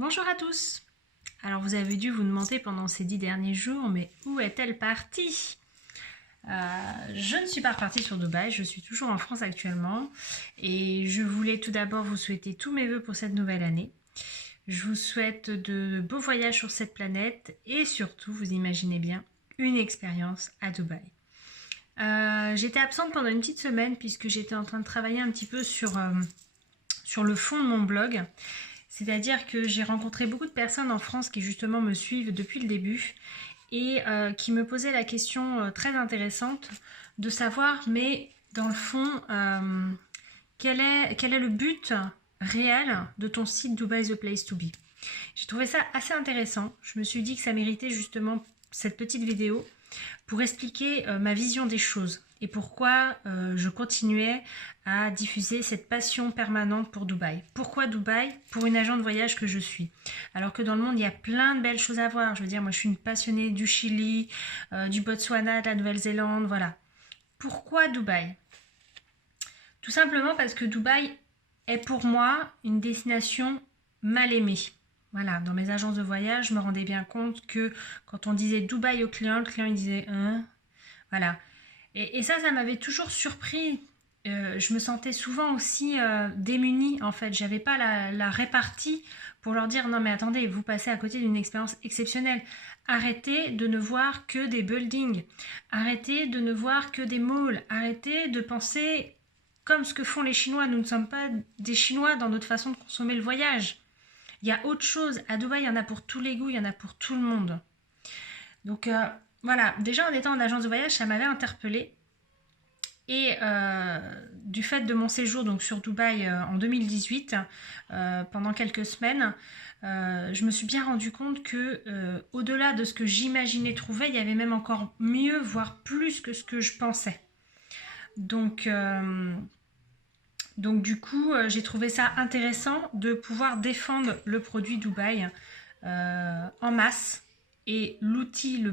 Bonjour à tous. Alors vous avez dû vous demander pendant ces 10 derniers jours, mais où est-elle partie? Je ne suis pas repartie sur Dubaï, je suis toujours en France actuellement et je voulais tout d'abord vous souhaiter tous mes vœux pour cette nouvelle année. Je vous souhaite de beaux voyages sur cette planète et surtout, vous imaginez bien, une expérience à Dubaï. J'étais absente pendant une petite semaine puisque j'étais en train de travailler un petit peu sur le fond de mon blog. C'est-à-dire que j'ai rencontré beaucoup de personnes en France qui justement me suivent depuis le début et qui me posaient la question très intéressante de savoir, mais dans le fond, quel est le but réel de ton site Dubai the Place to Be. J'ai trouvé ça assez intéressant. Je me suis dit que ça méritait justement cette petite vidéo pour expliquer ma vision des choses et pourquoi je continuais à diffuser cette passion permanente pour Dubaï. Pourquoi Dubaï? Pour une agent de voyage que je suis. Alors que dans le monde, il y a plein de belles choses à voir. Je veux dire, moi, je suis une passionnée du Chili, du Botswana, de la Nouvelle-Zélande, voilà. Pourquoi Dubaï? Tout simplement parce que Dubaï est pour moi une destination mal aimée. Voilà, dans mes agences de voyage, je me rendais bien compte que quand on disait Dubaï au client, le client il disait hein, voilà. Et ça m'avait toujours surpris. Je me sentais souvent aussi démunie en fait. J'avais pas la répartie pour leur dire non mais attendez, vous passez à côté d'une expérience exceptionnelle. Arrêtez de ne voir que des buildings. Arrêtez de ne voir que des malls. Arrêtez de penser comme ce que font les Chinois. Nous ne sommes pas des Chinois dans notre façon de consommer le voyage. Il y a autre chose. À Dubaï, il y en a pour tous les goûts, il y en a pour tout le monde. Donc voilà, déjà en étant en agence de voyage, ça m'avait interpellée. Et du fait de mon séjour donc, sur Dubaï en 2018, pendant quelques semaines, je me suis bien rendu compte que au-delà de ce que j'imaginais trouver, il y avait même encore mieux, voire plus que ce que je pensais. Donc du coup, j'ai trouvé ça intéressant de pouvoir défendre le produit Dubaï en masse. Et l'outil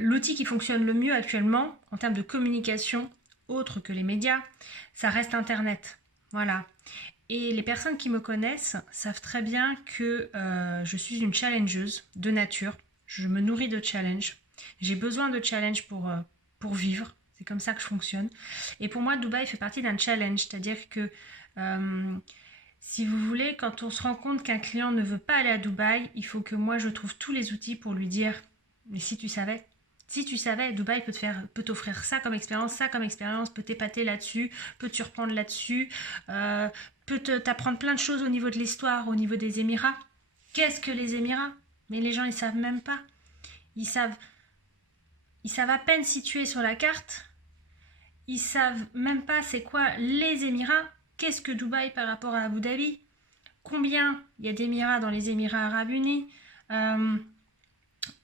l'outil qui fonctionne le mieux actuellement en termes de communication, autre que les médias, ça reste Internet. Voilà. Et les personnes qui me connaissent savent très bien que je suis une challengeuse de nature. Je me nourris de challenge. J'ai besoin de challenge pour vivre. C'est comme ça que je fonctionne. Et pour moi, Dubaï fait partie d'un challenge. C'est-à-dire que si vous voulez, quand on se rend compte qu'un client ne veut pas aller à Dubaï, il faut que moi je trouve tous les outils pour lui dire mais si tu savais, Dubaï peut t'offrir ça comme expérience, peut t'épater là-dessus, peut te surprendre là-dessus, peut t'apprendre plein de choses au niveau de l'histoire, au niveau des Émirats. Qu'est-ce que les Émirats? Mais les gens ils savent même pas. Ils savent à peine situer sur la carte. Ils savent même pas c'est quoi les Émirats. Qu'est-ce que Dubaï par rapport à Abu Dhabi? Combien il y a d'Émirats dans les Émirats Arabes Unis?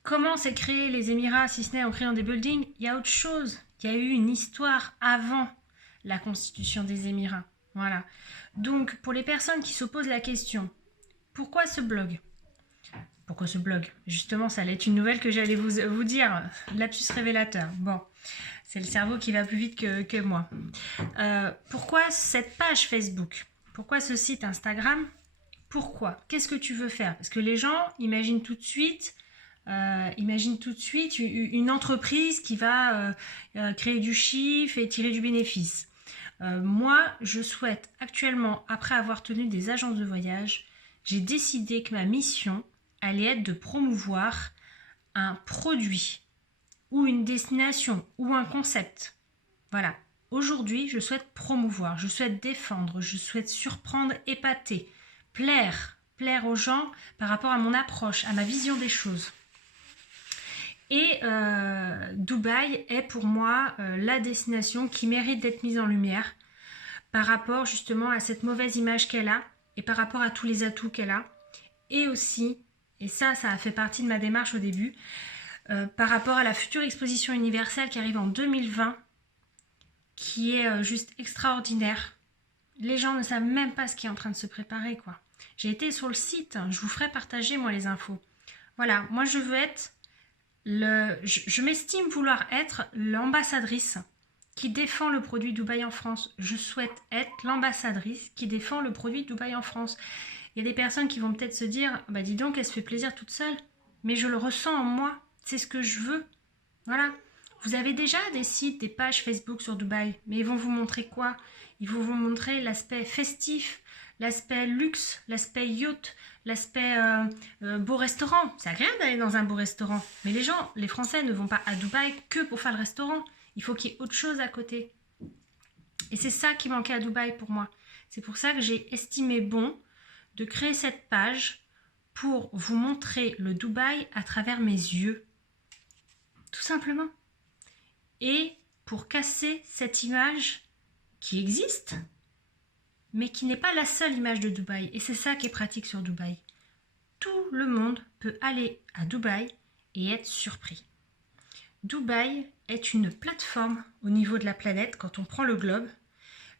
Comment s'est créé les Émirats si ce n'est en créant des buildings? Il y a autre chose. Il y a eu une histoire avant la constitution des Émirats. Voilà. Donc, pour les personnes qui se posent la question, pourquoi ce blog? Pourquoi ce blog? Justement, ça allait être une nouvelle que j'allais vous dire. Lapsus révélateur. Bon, c'est le cerveau qui va plus vite que moi. Pourquoi cette page Facebook? Pourquoi ce site Instagram? Pourquoi? Qu'est-ce que tu veux faire? Parce que les gens imaginent tout de suite une entreprise qui va créer du chiffre et tirer du bénéfice. Moi, je souhaite actuellement, après avoir tenu des agences de voyage, j'ai décidé que ma mission allait être de promouvoir un produit ou une destination ou un concept. Voilà. Aujourd'hui, je souhaite promouvoir, je souhaite défendre, je souhaite surprendre, épater, plaire aux gens par rapport à mon approche, à ma vision des choses. Et Dubaï est pour moi la destination qui mérite d'être mise en lumière par rapport justement à cette mauvaise image qu'elle a et par rapport à tous les atouts qu'elle a. Et aussi, et ça a fait partie de ma démarche au début, par rapport à la future exposition universelle qui arrive en 2020, qui est juste extraordinaire. Les gens ne savent même pas ce qui est en train de se préparer, quoi. J'ai été sur le site, je vous ferai partager moi les infos. Voilà, moi je veux être je m'estime vouloir être l'ambassadrice qui défend le produit Dubaï en France. Je souhaite être l'ambassadrice qui défend le produit Dubaï en France. Il y a des personnes qui vont peut-être se dire, bah dis donc, elle se fait plaisir toute seule, mais je le ressens en moi, c'est ce que je veux. Voilà. Vous avez déjà des sites, des pages Facebook sur Dubaï, mais ils vont vous montrer quoi? Ils vont vous montrer l'aspect festif, l'aspect luxe, l'aspect yacht, l'aspect beau restaurant. C'est agréable d'aller dans un beau restaurant, mais les gens, les Français ne vont pas à Dubaï que pour faire le restaurant. Il faut qu'il y ait autre chose à côté. Et c'est ça qui manquait à Dubaï pour moi. C'est pour ça que j'ai estimé bon de créer cette page pour vous montrer le Dubaï à travers mes yeux. Tout simplement. Et pour casser cette image qui existe, mais qui n'est pas la seule image de Dubaï. Et c'est ça qui est pratique sur Dubaï. Tout le monde peut aller à Dubaï et être surpris. Dubaï est une plateforme au niveau de la planète quand on prend le globe.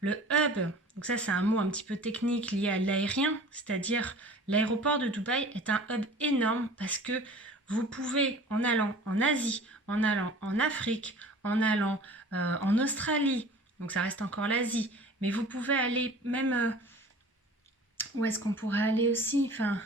Le hub, donc ça c'est un mot un petit peu technique lié à l'aérien, c'est-à-dire l'aéroport de Dubaï est un hub énorme parce que vous pouvez, en allant en Asie, en allant en Afrique, en allant en Australie, donc ça reste encore l'Asie, mais vous pouvez aller même... où est-ce qu'on pourrait aller aussi? Enfin...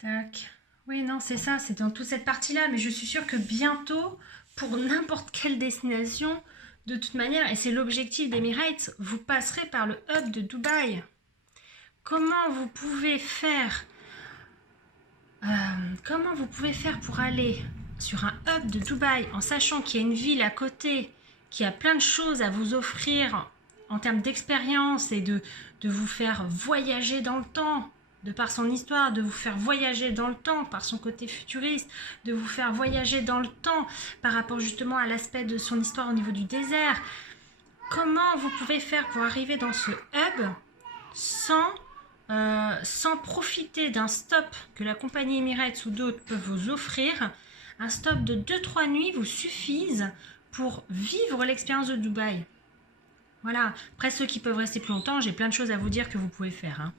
tac... Oui, non, c'est ça, c'est dans toute cette partie-là, mais je suis sûre que bientôt, pour n'importe quelle destination, de toute manière, et c'est l'objectif d'Emirates, vous passerez par le hub de Dubaï. Comment vous pouvez faire pour aller sur un hub de Dubaï en sachant qu'il y a une ville à côté qui a plein de choses à vous offrir en termes d'expérience et de vous faire voyager dans le temps de par son histoire, de vous faire voyager dans le temps par son côté futuriste, de vous faire voyager dans le temps par rapport justement à l'aspect de son histoire au niveau du désert. Comment vous pouvez faire pour arriver dans ce hub sans profiter d'un stop que la compagnie Emirates ou d'autres peuvent vous offrir? Un stop de 2-3 nuits vous suffise pour vivre l'expérience de Dubaï. Voilà, après ceux qui peuvent rester plus longtemps, j'ai plein de choses à vous dire que vous pouvez faire, hein.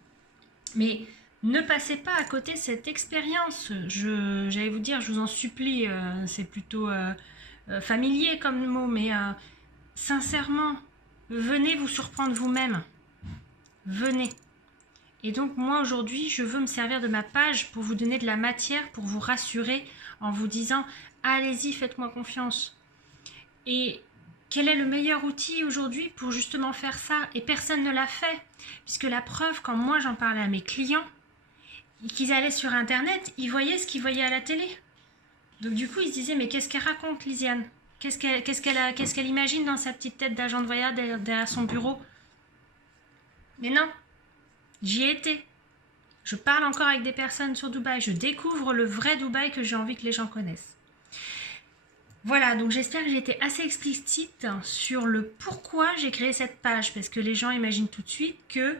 Mais ne passez pas à côté de cette expérience. J'allais vous dire, je vous en supplie, c'est plutôt familier comme mot, mais sincèrement, venez vous surprendre vous-même. Venez. Et donc moi aujourd'hui, je veux me servir de ma page pour vous donner de la matière, pour vous rassurer en vous disant « Allez-y, faites-moi confiance ». Et quel est le meilleur outil aujourd'hui pour justement faire ça? Et personne ne l'a fait. Puisque la preuve, quand moi j'en parlais à mes clients, qu'ils allaient sur Internet, ils voyaient ce qu'ils voyaient à la télé. Donc du coup, ils se disaient, mais qu'est-ce qu'elle raconte, Lisiane? Qu'est-ce qu'elle imagine dans sa petite tête d'agent de voyage derrière son bureau? Mais non, j'y ai été. Je parle encore avec des personnes sur Dubaï. Je découvre le vrai Dubaï que j'ai envie que les gens connaissent. Voilà, donc j'espère que j'ai été assez explicite sur le pourquoi j'ai créé cette page. Parce que les gens imaginent tout de suite que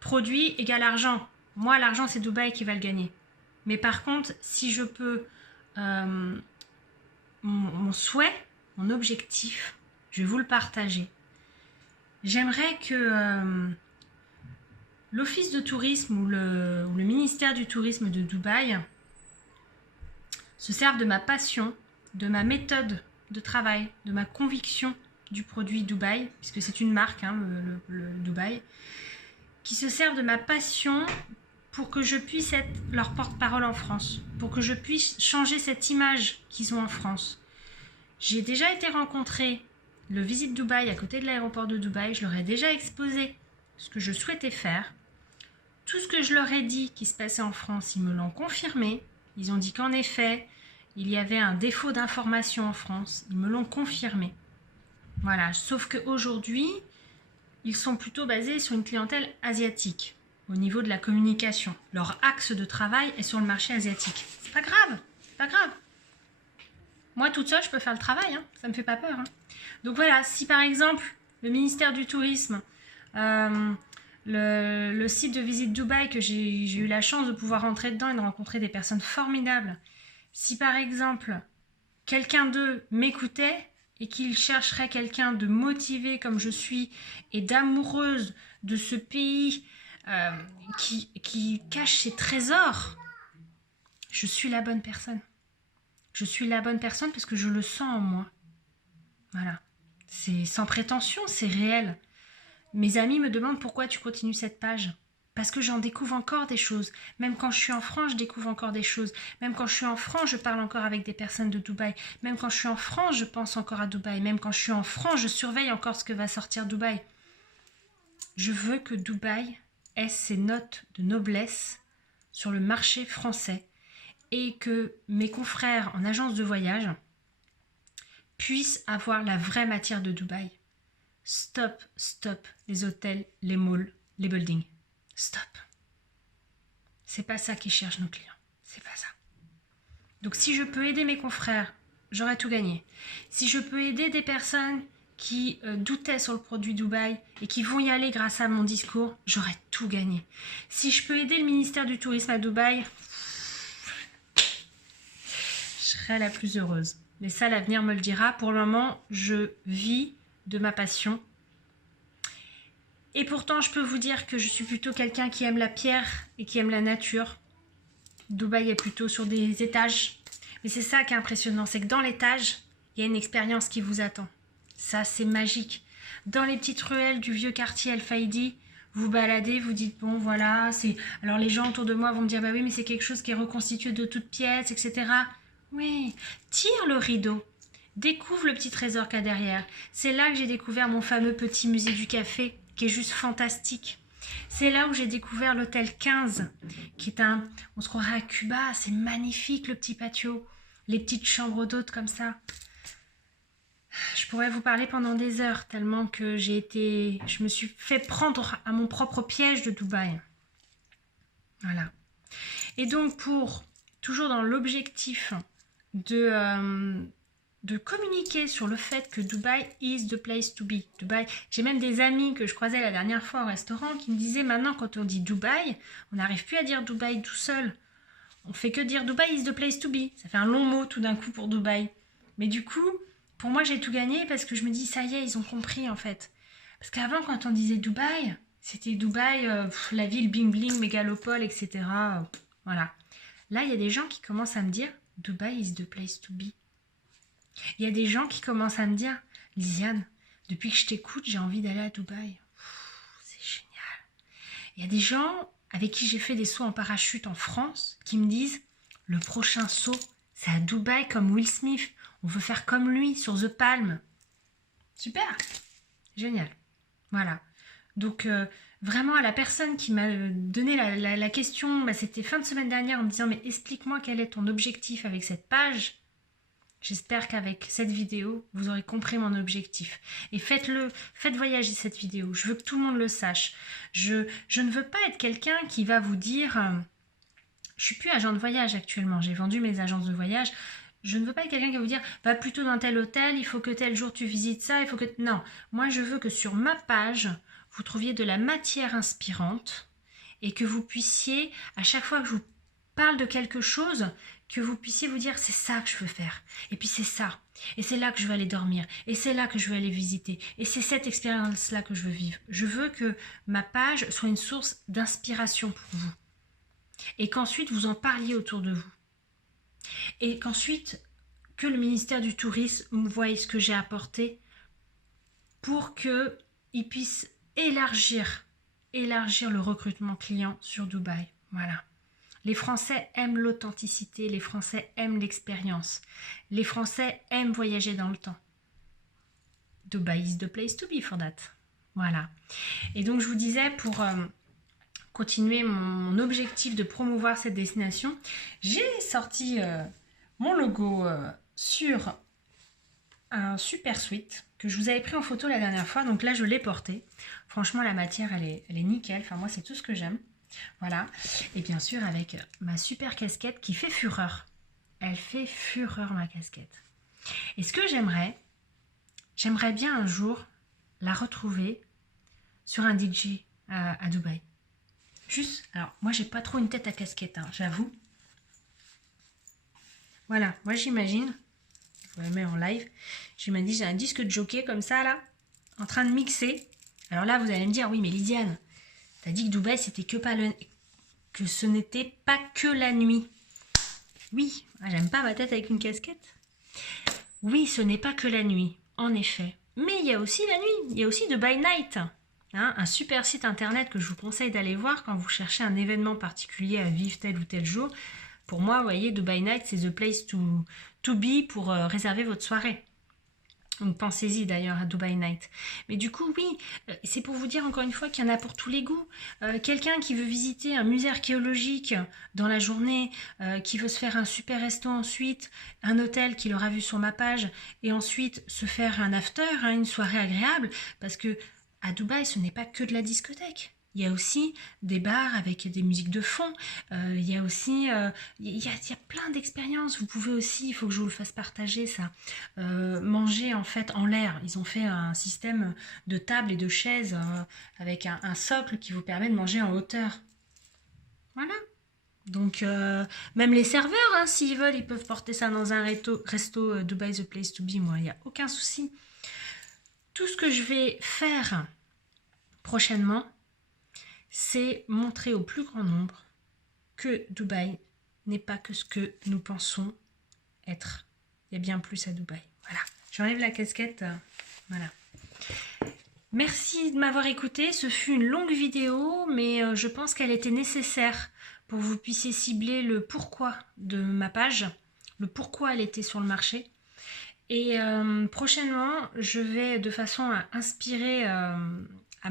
produit égale argent. Moi, l'argent, c'est Dubaï qui va le gagner. Mais par contre, si je peux... mon souhait, mon objectif, je vais vous le partager. J'aimerais que l'office de tourisme ou le ministère du tourisme de Dubaï se serve de ma passion, de ma méthode de travail, de ma conviction du produit Dubaï, puisque c'est une marque, hein, le Dubaï, qui se servent de ma passion pour que je puisse être leur porte-parole en France, pour que je puisse changer cette image qu'ils ont en France. J'ai déjà été rencontrer le Visit Dubaï à côté de l'aéroport de Dubaï, je leur ai déjà exposé ce que je souhaitais faire. Tout ce que je leur ai dit qui se passait en France, ils me l'ont confirmé. Ils ont dit qu'en effet, il y avait un défaut d'information en France. Ils me l'ont confirmé. Voilà, sauf qu'aujourd'hui, ils sont plutôt basés sur une clientèle asiatique au niveau de la communication. Leur axe de travail est sur le marché asiatique. C'est pas grave, c'est pas grave. Moi, toute seule, je peux faire le travail, hein. Ça me fait pas peur, hein. Donc voilà, si par exemple, le ministère du Tourisme, le site de Visite Dubaï, que j'ai eu la chance de pouvoir rentrer dedans et de rencontrer des personnes formidables, si par exemple, quelqu'un d'eux m'écoutait et qu'il chercherait quelqu'un de motivé comme je suis et d'amoureuse de ce pays qui cache ses trésors, je suis la bonne personne. Je suis la bonne personne parce que je le sens en moi. Voilà. C'est sans prétention, c'est réel. Mes amis me demandent pourquoi tu continues cette page. Parce que j'en découvre encore des choses. Même quand je suis en France, je découvre encore des choses. Même quand je suis en France, je parle encore avec des personnes de Dubaï. Même quand je suis en France, je pense encore à Dubaï. Même quand je suis en France, je surveille encore ce que va sortir Dubaï. Je veux que Dubaï ait ses notes de noblesse sur le marché français et que mes confrères en agence de voyage puissent avoir la vraie matière de Dubaï. Stop, stop les hôtels, les malls, les buildings. Stop. C'est pas ça qu'ils cherchent nos clients. C'est pas ça. Donc si je peux aider mes confrères, j'aurais tout gagné. Si je peux aider des personnes qui doutaient sur le produit Dubaï et qui vont y aller grâce à mon discours, j'aurais tout gagné. Si je peux aider le ministère du Tourisme à Dubaï, je serais la plus heureuse. Mais ça, l'avenir me le dira. Pour le moment, je vis de ma passion. Et pourtant, je peux vous dire que je suis plutôt quelqu'un qui aime la pierre et qui aime la nature. Dubaï est plutôt sur des étages. Mais c'est ça qui est impressionnant, c'est que dans l'étage, il y a une expérience qui vous attend. Ça, c'est magique. Dans les petites ruelles du vieux quartier El Faydi, vous baladez, vous dites, bon, voilà, c'est... Alors les gens autour de moi vont me dire, bah oui, mais c'est quelque chose qui est reconstitué de toutes pièces, etc. Oui, tire le rideau. Découvre le petit trésor qu'il y a derrière. C'est là que j'ai découvert mon fameux petit musée du café, qui est juste fantastique. C'est là où j'ai découvert l'hôtel 15, qui est un... On se croirait à Cuba, c'est magnifique le petit patio, les petites chambres d'hôtes comme ça. Je pourrais vous parler pendant des heures, tellement que je me suis fait prendre à mon propre piège de Dubaï. Voilà. Et donc toujours dans l'objectif de communiquer sur le fait que Dubaï is the place to be. Dubaï. J'ai même des amis que je croisais la dernière fois au restaurant qui me disaient maintenant quand on dit Dubaï, on n'arrive plus à dire Dubaï tout seul. On fait que dire Dubaï is the place to be. Ça fait un long mot tout d'un coup pour Dubaï. Mais du coup, pour moi j'ai tout gagné parce que je me dis ça y est, ils ont compris en fait. Parce qu'avant quand on disait Dubaï, c'était Dubaï, la ville bling bling, mégalopole, etc. Voilà. Là il y a des gens qui commencent à me dire Dubaï is the place to be. Il y a des gens qui commencent à me dire « Lisiane, depuis que je t'écoute, j'ai envie d'aller à Dubaï. » C'est génial. Il y a des gens avec qui j'ai fait des sauts en parachute en France qui me disent « Le prochain saut, c'est à Dubaï comme Will Smith. On veut faire comme lui sur The Palm. » Super. Génial. Voilà. Donc, vraiment, à la personne qui m'a donné la question, bah, c'était fin de semaine dernière en me disant « Mais explique-moi quel est ton objectif avec cette page ?» J'espère qu'avec cette vidéo, vous aurez compris mon objectif. Et faites voyager cette vidéo. Je veux que tout le monde le sache. Je ne veux pas être quelqu'un qui va vous dire je suis plus agent de voyage actuellement, j'ai vendu mes agences de voyage. Je ne veux pas être quelqu'un qui va vous dire va plutôt dans tel hôtel, il faut que tel jour tu visites ça, il faut que... Non, moi je veux que sur ma page, vous trouviez de la matière inspirante et que vous puissiez, à chaque fois que je vous parle de quelque chose, que vous puissiez vous dire c'est ça que je veux faire, et puis c'est ça, et c'est là que je veux aller dormir, et c'est là que je veux aller visiter, et c'est cette expérience-là que je veux vivre. Je veux que ma page soit une source d'inspiration pour vous, et qu'ensuite vous en parliez autour de vous, et qu'ensuite que le ministère du Tourisme voie ce que j'ai apporté pour qu'il puisse élargir le recrutement client sur Dubaï. Voilà. Les Français aiment l'authenticité, les Français aiment l'expérience. Les Français aiment voyager dans le temps. Dubaï is the place to be for that. Voilà. Et donc je vous disais, pour continuer mon objectif de promouvoir cette destination, j'ai sorti mon logo sur un super sweat que je vous avais pris en photo la dernière fois. Donc là, je l'ai porté. Franchement, la matière, elle est nickel. Enfin, moi, c'est tout ce que j'aime. Voilà, et bien sûr avec ma super casquette qui fait fureur. Elle fait fureur ma casquette. Et ce que j'aimerais bien un jour la retrouver sur un DJ à Dubaï. Juste, alors moi j'ai pas trop une tête à casquette, hein, j'avoue. Voilà, moi j'imagine, je vous la mets en live, j'imagine j'ai un disque de jockey comme ça là, en train de mixer. Alors là vous allez me dire, oui mais Lisiane, t'as dit que Dubaï, c'était que ce n'était pas que la nuit. Oui, j'aime pas ma tête avec une casquette. Oui, ce n'est pas que la nuit, en effet. Mais il y a aussi la nuit, il y a aussi Dubaï Night. hein, un super site internet que je vous conseille d'aller voir quand vous cherchez un événement particulier à vivre tel ou tel jour. Pour moi, vous voyez, Dubai Night, c'est the place to be pour réserver votre soirée. Donc pensez-y d'ailleurs à Dubai Night. Mais du coup, oui, c'est pour vous dire encore une fois qu'il y en a pour tous les goûts. Quelqu'un qui veut visiter un musée archéologique dans la journée, qui veut se faire un super resto ensuite, un hôtel qu'il aura vu sur ma page, et ensuite se faire un after, hein, une soirée agréable, parce que à Dubaï, ce n'est pas que de la discothèque. Il y a aussi des bars avec des musiques de fond. Il y a aussi il y a plein d'expériences. Vous pouvez aussi, il faut que je vous le fasse partager ça, manger en fait en l'air. Ils ont fait un système de tables et de chaises avec un socle qui vous permet de manger en hauteur. Voilà. Donc même les serveurs, hein, s'ils veulent, ils peuvent porter ça dans un resto Dubai the place to be. Moi, il n'y a aucun souci. Tout ce que je vais faire prochainement, c'est montrer au plus grand nombre que Dubaï n'est pas que ce que nous pensons être. Il y a bien plus à Dubaï. Voilà, j'enlève la casquette. Voilà. Merci de m'avoir écouté. Ce fut une longue vidéo, mais je pense qu'elle était nécessaire pour que vous puissiez cibler le pourquoi de ma page, le pourquoi elle était sur le marché. Et prochainement, je vais de façon à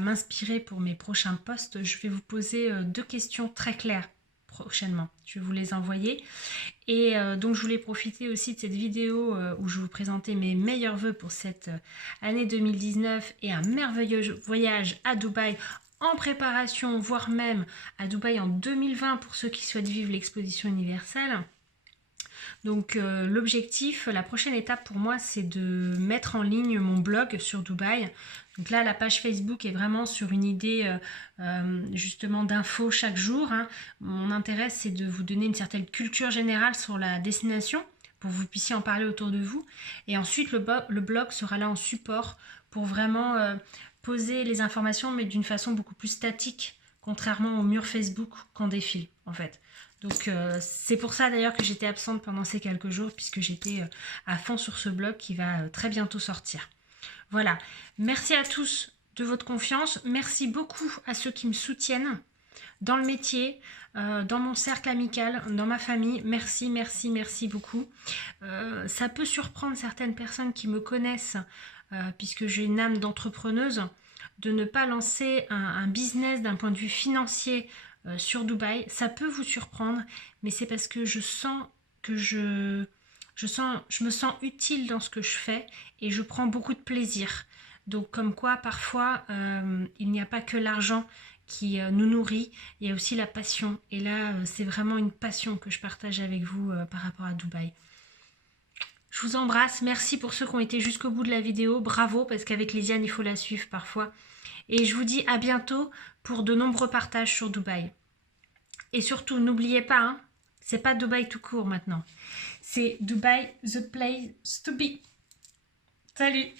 m'inspirer pour mes prochains posts, je vais vous poser 2 questions très claires prochainement. Je vais vous les envoyer. Et donc, je voulais profiter aussi de cette vidéo où je vous présentais mes meilleurs vœux pour cette année 2019 et un merveilleux voyage à Dubaï en préparation, voire même à Dubaï en 2020 pour ceux qui souhaitent vivre l'exposition universelle. Donc l'objectif, la prochaine étape pour moi, c'est de mettre en ligne mon blog sur Dubaï. Donc là, la page Facebook est vraiment sur une idée justement d'infos chaque jour, hein. Mon intérêt, c'est de vous donner une certaine culture générale sur la destination pour que vous puissiez en parler autour de vous. Et ensuite, le blog sera là en support pour vraiment poser les informations, mais d'une façon beaucoup plus statique, contrairement au mur Facebook qu'on défile en fait. Donc c'est pour ça d'ailleurs que j'étais absente pendant ces quelques jours, puisque j'étais à fond sur ce blog qui va très bientôt sortir. Voilà, merci à tous de votre confiance, merci beaucoup à ceux qui me soutiennent dans le métier, dans mon cercle amical, dans ma famille. Merci, merci, merci beaucoup. Ça peut surprendre certaines personnes qui me connaissent, puisque j'ai une âme d'entrepreneuse, de ne pas lancer un business d'un point de vue financier sur Dubaï. Ça peut vous surprendre, mais c'est parce que je sens que je me sens utile dans ce que je fais et je prends beaucoup de plaisir. Donc comme quoi parfois il n'y a pas que l'argent qui nous nourrit, il y a aussi la passion. Et là c'est vraiment une passion que je partage avec vous par rapport à Dubaï. Je vous embrasse, merci pour ceux qui ont été jusqu'au bout de la vidéo, bravo, parce qu'avec Lisiane il faut la suivre parfois. Et je vous dis à bientôt pour de nombreux partages sur Dubaï. Et surtout, n'oubliez pas, hein, c'est pas Dubaï tout court maintenant. C'est Dubaï the place to be. Salut!